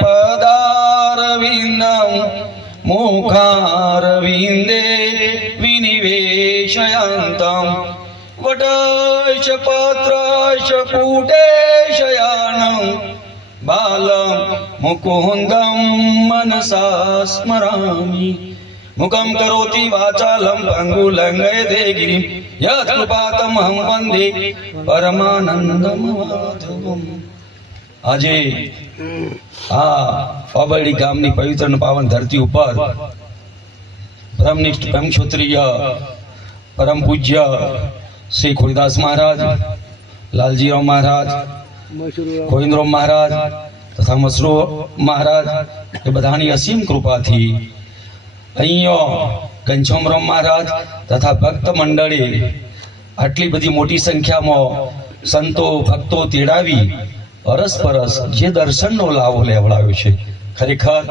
पदारविन्दं पदारविन्दे विनिवेशयान्तं वटाश पात्राशपुटेशयानं बालं मुकुन्दं मनसा स्मरामि मुखं करोति वाचालं पङ्गुलङ्गयते गिरिं यत्पातमहं वन्दे परमानन्दम् આજે આ પાબરડી ગામની પવિત્ર પાવન ધરતી ઉપર બ્રહ્મનિષ્ઠ બ્રહ્મક્ષત્રિય, પરમ પૂજ્ય શ્રી ખુરદાસ મહારાજ, લાલજીરાવ મહારાજ, ગોવિંદરાવ મહારાજ તથા મસરો મહારાજ એ બધાની અસીમ કૃપાથી અહીંયા ઘનશ્યામરાવ મહારાજ તથા ભક્ત મંડળે આટલી બધી મોટી સંખ્યામાં સંતો, ભક્તો તેડાવી અરસપરસ જે દર્શનનો લાભ લેવડાવ્યો છે. ખરેખર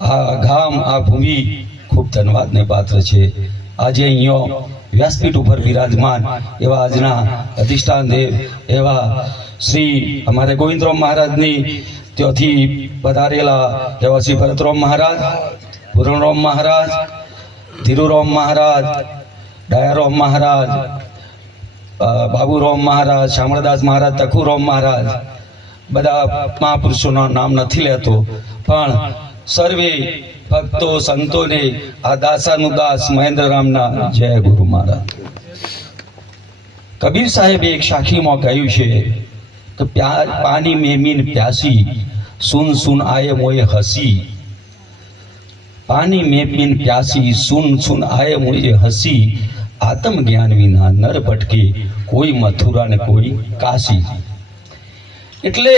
આ ગામ, આ ભૂમિ ખૂબ ધન્યવાદને પાત્ર છે. આજે અહીંયા વ્યાસપીઠ ઉપર બિરાજમાન એવા આજના અધિષ્ઠાન દેવ, એવા શ્રી અમારે ગોવિંદરામ મહારાજની ત્યાંથી પધારેલા એવા શ્રી ભરતરામ મહારાજ, પૂરણરામ મહારાજ, ધીરુરામ મહારાજ, ડાયારામ મહારાજ બાબુરામ મહારાજ, શામળદાસ મહારાજ, તખુરામ મહારાજ બધા મહાપુરુષોના નામ નથી લેતો. પણ સર્વે ભક્તો સંતોને આ દાસાનું દાસ મહેન્દ્ર રામના જય ગુરુ મહારાજ. કબીર સાહેબે એક શાખીમાં કહ્યું છે કે પ્યાર પાણી મેમીન પ્યાસી, સુન સુન આયે મોય હસી. પાણી મેપીન પ્યાસી, સુન સુન આયે મોય હસી. આત્મ જ્ઞાન વિના નર ભટકે કોઈ મથુરા ને કોઈ કાશી. એટલે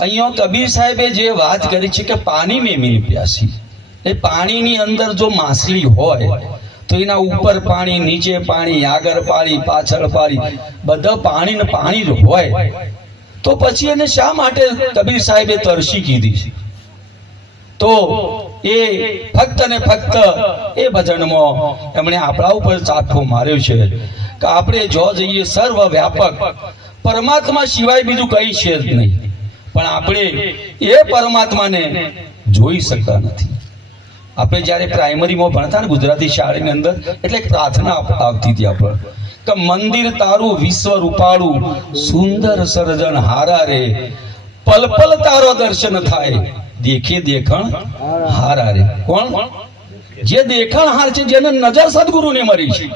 અહીંયા કબીર સાહેબે જે વાત કરી છે કે પાણી મેં મીન પ્યાસી. એ પાણીની અંદર જો માછલી હોય, તો એના ઉપર પાણી, નીચે પાણી, આગળ પાણી પાછળ પાણી બધા પાણી ને પાણી જ હોય. તો પછી એને શા માટે કબીર સાહેબે તરસી કીધી? છે તો એ ફક્ત ને ફક્ત એ ભજનમાં એમણે આપણા ઉપર ચાખો માર્યો છે કે આપણે જો જઈએ સર્વ વ્યાપક પરમાત્મા સિવાય બીજું કઈ છે જ નહીં. પણ આપણે એ પરમાત્માને જોઈ શકતા નથી. આપણે જ્યારે પ્રાઇમરીમાં ભણતા ને ગુજરાતી શાળાની અંદર, એટલે પ્રાર્થના આવતી હતી આપણે કે મંદિર તારું વિશ્વ રૂપાળું, સુંદર સર્જન હારા રે પલ પલ તારો દર્શન થાય, દેખે દેખણ હારા રે કોણ? જે દેખણ હાર છે, જેને નજર સદગુરુને મરી છે,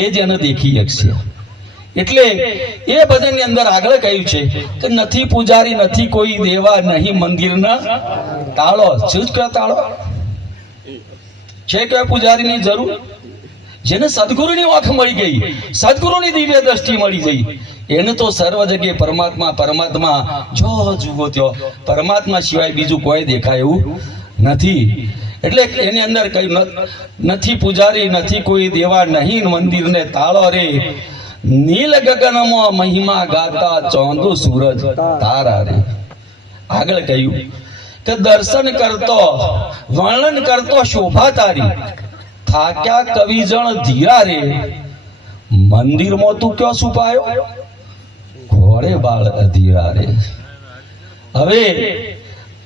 એ જ એને દેખી શકશે. એટલે એ ભજનની અંદર આગળ કહ્યું છે કે નથી પૂજારી, નથી કોઈ દેવા, નહીં મંદિરના તાળો. શું કહે તાળો? છે કે પૂજારીની જરૂર? જેને સદગુરુની વાખ મળી ગઈ, સદગુરુની દિવ્ય દ્રષ્ટિ મળી ગઈ, એને તો સર્વ જગ્યાએ પરમાત્મા પરમાત્મા જો જુઓ ત્યો પરમાત્મા સિવાય બીજું કોઈ દેખાય એવું નથી. એટલે એની અંદર કઈ નથી પૂજારી, નથી કોઈ દેવા, નહીં મંદિરને તાળો રે. નીલ ગગનમાં મહિમા ગાતા ચોંદુ સૂરજ તારા રે. આગળ કહ્યું કે દર્શન કરતો, વર્ણન કરતો શોભા તારી. થાક્યા કવિજણ ધીરા રે. મંદિરમાં તું ક્યાં છુપાયો? ઘોડે બાળ ધીરા રે. હવે,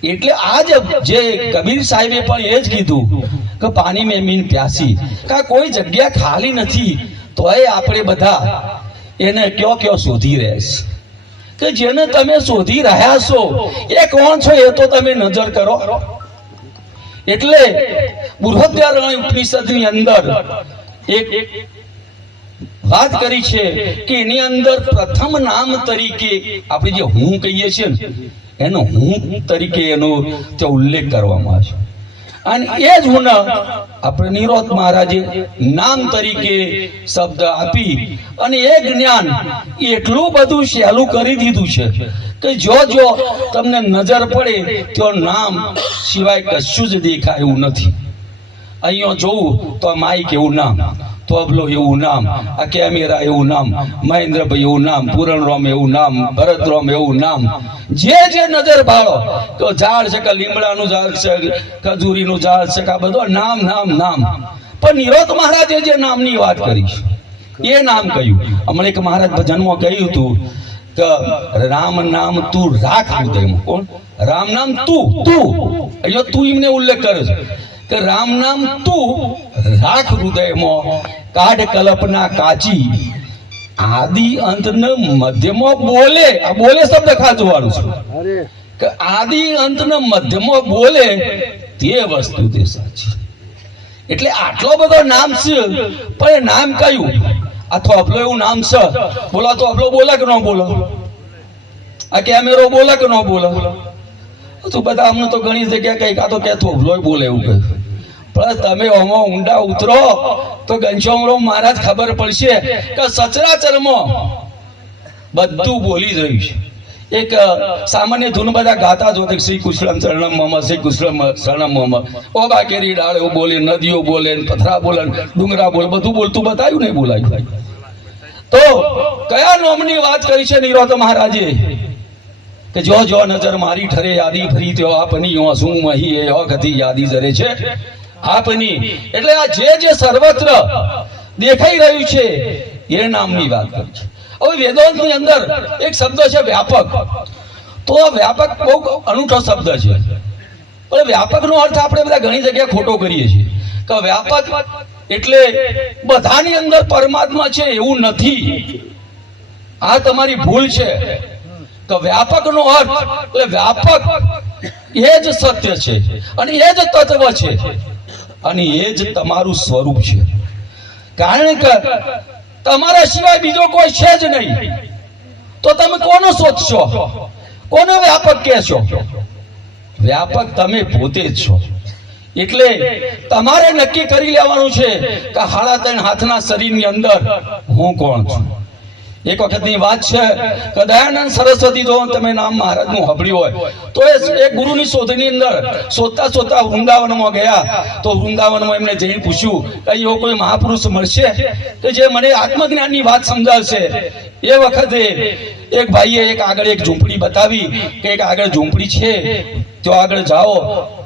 એટલે આજ જે કબીર સાહેબે પણ એ જ કીધું, કે પાણી મેં મીન પ્યાસી. કા કોઈ જગ્યા ખાલી નથી. તોય આપણે બધા એને કયો કયો શોધી રહેશ કે જેને તમે શોધી રહ્યા છો, એ કોણ છો એ તો તમે નજર કરો. એટલે બૃહદ્યારણ ઉપનિષદની અંદર એક વાત કરી છે કે એની અંદર પ્રથમ નામ તરીકે આપણે જે હું કહીએ છીએ ને, એનો હું તરીકે એનો ત્યાં ઉલ્લેખ કરવામાં આવે છે. અને એ જ હુનર આપણે નિરોધ મહારાજે નામ તરીકે શબ્દ આપી અને એ જ્ઞાન એટલું બધું સહેલું કરી દીધું છે કે જો જો તમને નજર પડે તો નામ સિવાય કશું જ દેખાય એવું નથી. અહીંયા જોવું તો આ માઇક એવું નામ. તોબલો એવું નામ, આ કેમેરા એવું નામ, મહેન્દ્રભાઈ એવું નામ પૂરણરામ એવું નામ ભરતરામ એવું નામ. જે જે નજર બાળો, તો ઝાડ છે કે લીમડાનું ઝાડ છે, ખજૂરીનું ઝાડ છે કે આ બધું નામ નામ નામ. પણ નિરોધ મહારાજે જે નામની વાત કરી એ નામ કહ્યું. હમણાં એક મહારાજ ભજનમાં કહ્યું હતું કે, રામ નામ તું રાખ હૃદયમાં કોણ? રામ નામ તું તું. અહીંયા તું એમને ઉલ્લેખ કર્યો છે. કે રામ નામ તું રાખ હૃદયમાં કાઢ કલ્પના કાચી. આદિ અંત મધ્યમાં બોલે. આ બોલે શબ્દ ખાસ વાળું છું કે આદિ અંત મધ્યમાં બોલે તે વસ્તુ તે સાચી. એટલે આટલો બધો નામ છે પણ એ નામ કયું? આ થોપલો એવું નામ છે. બોલા તો આપલો બોલે કે ન બોલો? આ કેમેરો બોલે કે ન બોલે? તો બધા અમને તો ઘણી જગ્યાએ કંઈક કાં તો કે થોપલો બોલે એવું કહ્યું પણ તમે ઓમાં ઊંડા ઉતરો તો ઘનશ્યામરો મહારાજ ખબર પડશે કે સચરાચરમાં બધું બોલી જ રહ્યું છે એક સામાન્ય ધૂન બધા ગાતા જ હોતા શ્રી કૃષ્ણ શરણમ મમ, શ્રી કૃષ્ણ શરણમ મમ. ઓ બાકેરી ડાળે બોલે, નદીઓ બોલે, પથરા બોલે, ડુંગરા બોલે, બધું બોલતું બતાવ્યું નહીં બોલાયું. તો કયા નોમની વાત કરી છે નિરોધ મહારાજે? કે જો જો નજર મારી ઠરે, યાદી ફરી ત્યો આપની, યો શું મહી એ યો ગતિ યાદી જરે છે. આપની. એટલે આ જે જે સર્વત્ર દેખાઈ રહ્યું છે, એ નામની વાત કરી છે. હવે વેદાંતની અંદર એક શબ્દ છે વ્યાપક. તો વ્યાપક બહુ અનૂઠો શબ્દ છે. પણ વ્યાપકનો અર્થ આપણે બધા ઘણી જગ્યાએ ખોટો કરીએ છીએ. કે વ્યાપક એટલે બધાની અંદર પરમાત્મા છે એવું નથી. આ તમારી ભૂલ છે. તો વ્યાપકનો અર્થ, એટલે વ્યાપક એ જ સત્ય છે અને એ જ તત્વ છે. અને એ જ તમારું સ્વરૂપ છે. કારણ કે તમારા સિવાય બીજો કોઈ છે જ નહીં. તો તમે કોનો શોધશો કોનો વ્યાપક કહેશો વ્યાપક તમે પોતે જ છો. એટલે તમારે નક્કી કરી લેવાનું છે કે હાડા ત્રણ હાથના શરીરની અંદર હું કોણ છું? એક વખતની વાત છે કે દયાનંદ સરસ્વતી, જો તમે નામ મહારાજનું સાંભળ્યું હોય, તો એ એક ગુરુની શોધની અંદર શોધતા શોધતા વૃંદાવનમાં ગયા. તો વૃંદાવનમાં એમને જઈને પૂછ્યું કે એવો કોઈ મહાપુરુષ મળશે કે જે મને આત્મજ્ઞાનની વાત સમજાવશે? એ વખતે એક ભાઈએ એક આગળ એક ઝૂંપડી બતાવી કે એક આગળ ઝૂંપડી છે. તો આગળ જાઓ.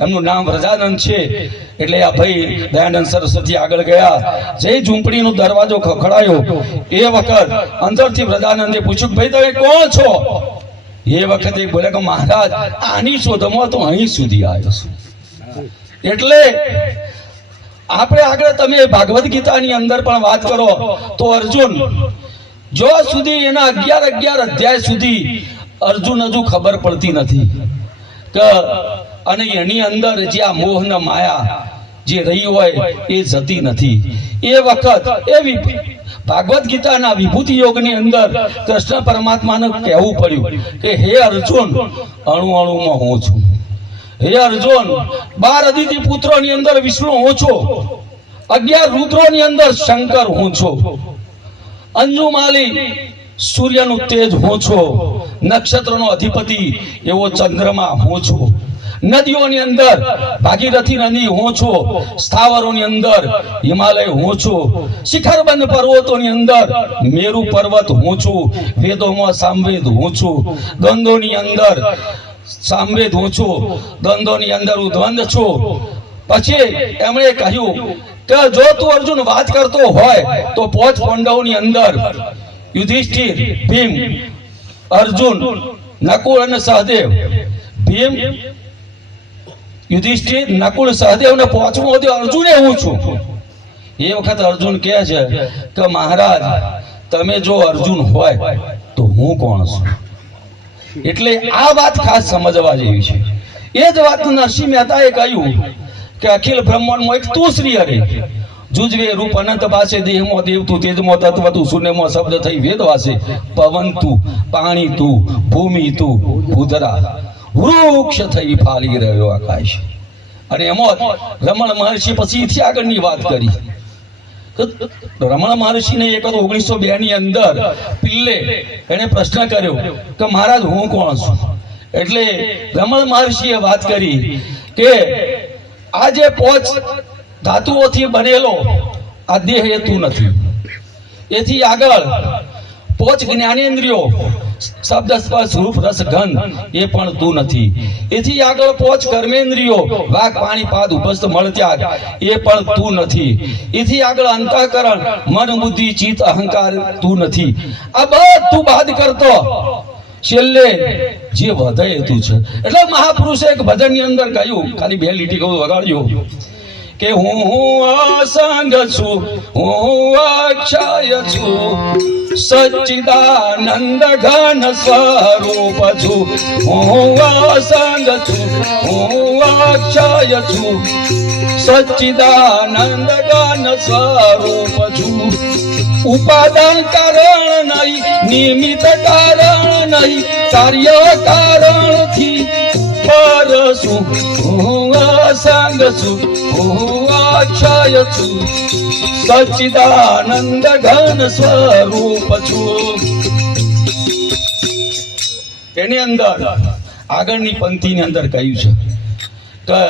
એમનું નામ વ્રજાનંદ છે. એટલે આ ભાઈ દયાનંદ સરસ્વતી આગળ ગયા. જે ઝૂંપડીનો દરવાજો ખખડાયો, એ વખત અંદરથી વ્રજાનંદે પૂછ્યું, ભાઈ, તમે કોણ છો? એ વખતે બોલે કે, મહારાજ, આની શોધમાં તો અહીં સુધી આવ્યો છું. એટલે આપણે આગળ તમે ભાગવત ગીતાની અંદર પણ વાત કરો, તો અર્જુન જો સુધી એના અગિયાર અગિયાર અધ્યાય સુધી અર્જુન હજુ ખબર પડતી નથી. કે અને એની અંદર જે આ મોહ માયા જે રહી હોય એ જતી નથી. એ વખત એવી ભાગવત ગીતાના વિભૂતિ યોગની અંદર કૃષ્ણ પરમાત્માને કહેવું પડ્યું કે, હે અર્જુન, અણુ અણુમાં હું છું. હે અર્જુન, બાર અદિતિ પુત્રોની અંદર વિષ્ણુ હું છું. અગિયાર રુદ્રોની અંદર શંકર હું છું. અંજુમાલી સૂર્યનું તેજ હું છું. નક્ષત્રનો અધિપતિ એવો ચંદ્રમા હું છું. નદીઓની અંદર ભાગીરથી નદી હું છું. સ્થાવરોની અંદર હિમાલય હું છું. શિખરબંધ પર્વતોની અંદર મેરુ પર્વત હું છું. વેદોમાં સામવેદ હું છું. દ્વંદોની અંદર સામવેદ હું છું. દ્વંદોની અંદર હું દ્વંદ છું. પછી એમણે કહ્યું કે જો તું અર્જુન વાત કરતો હોય તો પોચ પાંડવોની અંદર યુધિષ્ઠિર, ભીમ અર્જુન, નકુળ અને સહદેવ. ભીમ યુધિષ્ઠિર, નકુળ, સહદેવ ને પાંચમો હતો અર્જુને હું છું. એ વખત અર્જુન કહે છે કે મહારાજ, તમે જો અર્જુન હોય તો હું કોણ છું? એટલે આ વાત ખાસ સમજવા જેવી છે. એ જ વાત નરસિંહ મહેતાએ કહ્યું કે અખિલ બ્રહ્માંડમાં એક તું શ્રી હરે. જુજવે રૂપ અનંત પાસે દેહમાં દેવતું તેજમાં તત્વ તું શૂન્યમાં શબ્દ થઈ વેદ વાસે. પવન તું પાણી તું ભૂમિ તું ભૂધરા. વૃક્ષ થઈ ફાલી રહ્યો આકાશ. અને એમાં રમણ મહર્ષિ પછી થી આગળની વાત કરી. રમણ મહર્ષિને એક ઓગણીસો બે ની અંદર પિલ્લે એને પ્રશ્ન કર્યો કે મહારાજ, હું કોણ છું? એટલે રમણ મહર્ષિએ વાત કરી કે આજે પોચ ધાતુઓથી બનેલો આ દેહ એ તું નથી. એથી આગળ પોચ જ્ઞાનેન્દ્રિયો, શબ્દ સ્પર્શ, રૂપ રસ, ગંધ, એ પણ તું નથી. એથી આગળ પોચ કર્મેન્દ્રિયો વાક પાણી, પાદ, ઉપસ્થ મળત્યાગ એ પણ તું નથી. એથી આગળ અંતઃકરણ, મન, બુદ્ધિ, ચિત્ત, અહંકાર તું નથી. આ બધું બાદ કરતો. છેલ્લે જે વધે તું છે. એટલે મહાપુરુષે એક ભજનની અંદર કહ્યું, ખાલી બે લીટી કહું વગાડ્યો કે હું અસંગ છું, હું અક્ષય છું. સચ્ચિદાનંદ ઘન સ્વરૂપ છું. હું અસંગ છું, હું અક્ષય છું. સચ્ચિદાનંદ ઘન સ્વરૂપ છું. ઉપાદાન કારણ નહીં નિમિત્ત કારણ નહીં કાર્ય કારણથી પરશું હું છું. હું ઘન સ્વરૂપ છું તેની અંદર આગળની પંક્તિની અંદર કહ્યું છે કે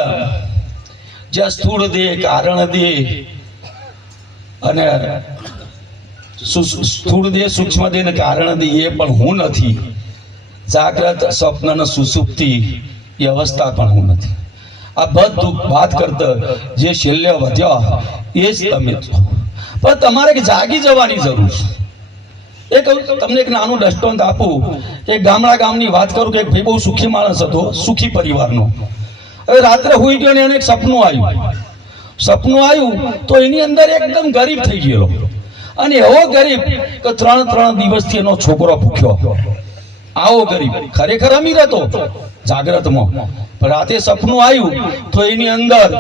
જ્યાં સ્થૂળ દેહ કારણ દેહ અને સ્થૂળ દેહ સૂક્ષ્મ દેહ ને કારણ દેહ એ પણ હું નથી જાગ્રત સ્વપ્ન સુસુપ્તિ એ અવસ્થા પણ હું નથી આ બધું વાત કરતા જે છેલ્લે વધ્યો, એ જ તમે પણ તમારે જાગી જવાની જરૂર છે. એક તમને એક નાનું દ્રષ્ટાંત આપું, કે ગામડા ગામની વાત કરું કે એક ભાઈ બહુ સુખી માણસ હતો, સુખી પરિવારનો. હવે રાત્રે હોઈ ગયો ને એને એક સપનું આવ્યું. સપનું આવ્યું તો એની અંદર એકદમ ગરીબ થઈ ગયેલો. અને એવો ગરીબ કે ત્રણ ત્રણ દિવસથી એનો છોકરો ભૂખ્યો. આવો ગરીબ, ખરેખર અમીર હતો. જાગ્રતમાં પણ રાતે સપનું આવ્યું તો એની અંદર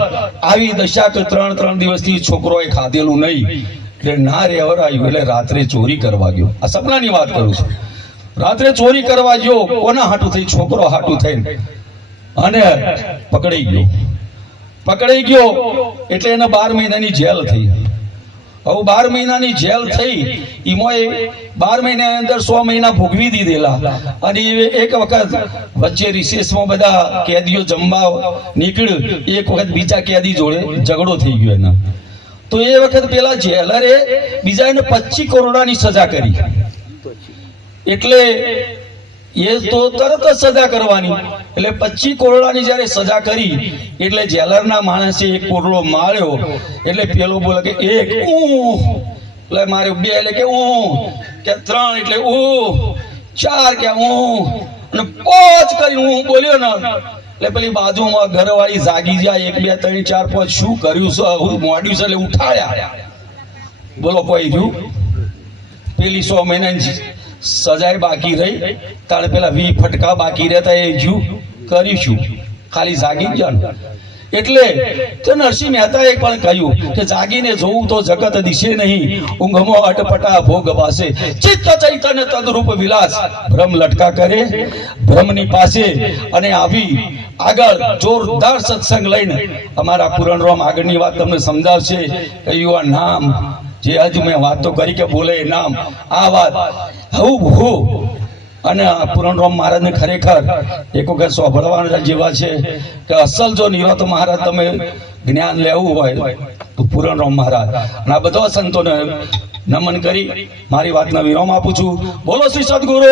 આવી દશા કે ત્રણ ત્રણ દિવસથી છોકરોએ ખાધેલું નહીં. એટલે ના રહેવરાયું એટલે રાત્રે ચોરી કરવા ગયો. આ સપનાની વાત કરું છું. રાત્રે ચોરી કરવા ગયો, કોના હાટું થઈ? છોકરો હાટું થઈને. અને પકડાઈ ગયો. પકડાઈ ગયો એટલે એને બાર મહિનાની જેલ થઈ. હવે બાર મહિનાની જેલ થઈ. એમાં બાર મહિનાની અંદર સો મહિના ભોગવી દીધેલા. અને એક વખત વચ્ચે રિસેસમાં બધા કેદીઓ જમવા નીકળ્યું એક વખત બીજા કેદી જોડે ઝઘડો થઈ ગયો એના. તો એ વખત પેલા જેલરે બીજા એને પચીસ કરોડાની સજા કરી. એટલે એ તો તરત જ સજા કરવાની. એટલે પચી કોરડાની જ્યારે સજા કરી, એટલે જેલરના માણસે એક કોરડો માર્યો. એટલે પેલો બોલે કે એક ઊ એટલે મારે બે એટલે કે ઊ કે ત્રણ એટલે ઊ ચાર કે ઊ અને પાંચ કરી હું બોલ્યો ને. એટલે પેલી બાજુમાં ઘરવાળી જાગી જાય, એક, બે, ત્રણ, ચાર, પાંચ, શું કર્યું છે? મોડ્યું છે એટલે ઉઠાડ્યા બોલો કોઈ રહ્યું પેલી સો મહિનાની સજાએ બાકી રહી. તારે પેલા વી ફટકા બાકી રહેતા એ જુ કરીશું. ખાલી જાગી જ એટલે તો નરસિંહ મહેતાએ પણ કહ્યું કે જાગીને જોવું તો જગત દિશે નહીં. ઊંઘમાં અટપટા ભોગ પાસે ચિત્ત ચૈતન્ય તદરૂપ વિલાસ. ભ્રમ લટકા કરે. ભ્રમની પાસે અને આવી આગળ જોરદાર સત્સંગ લઈને અમારા પુરાણ રોમ આગળની વાત તમને સમજાવશે. યુવા નામ જે હજુ મેં વાત કરી કે બોલે નામ, આ વાત હું હું. અને પુરણરામ મહારાજને ખરેખર એક વખત સાંભળવાના જેવા છે કે અસલ જો નિરત મહારાજ તમે જ્ઞાન લેવું હોય, તો પુરણરામ મહારાજ. અને આ બધા સંતોને નમન કરી, મારી વાતના વિરામ આપું છું. બોલો શ્રી સદગુરુ.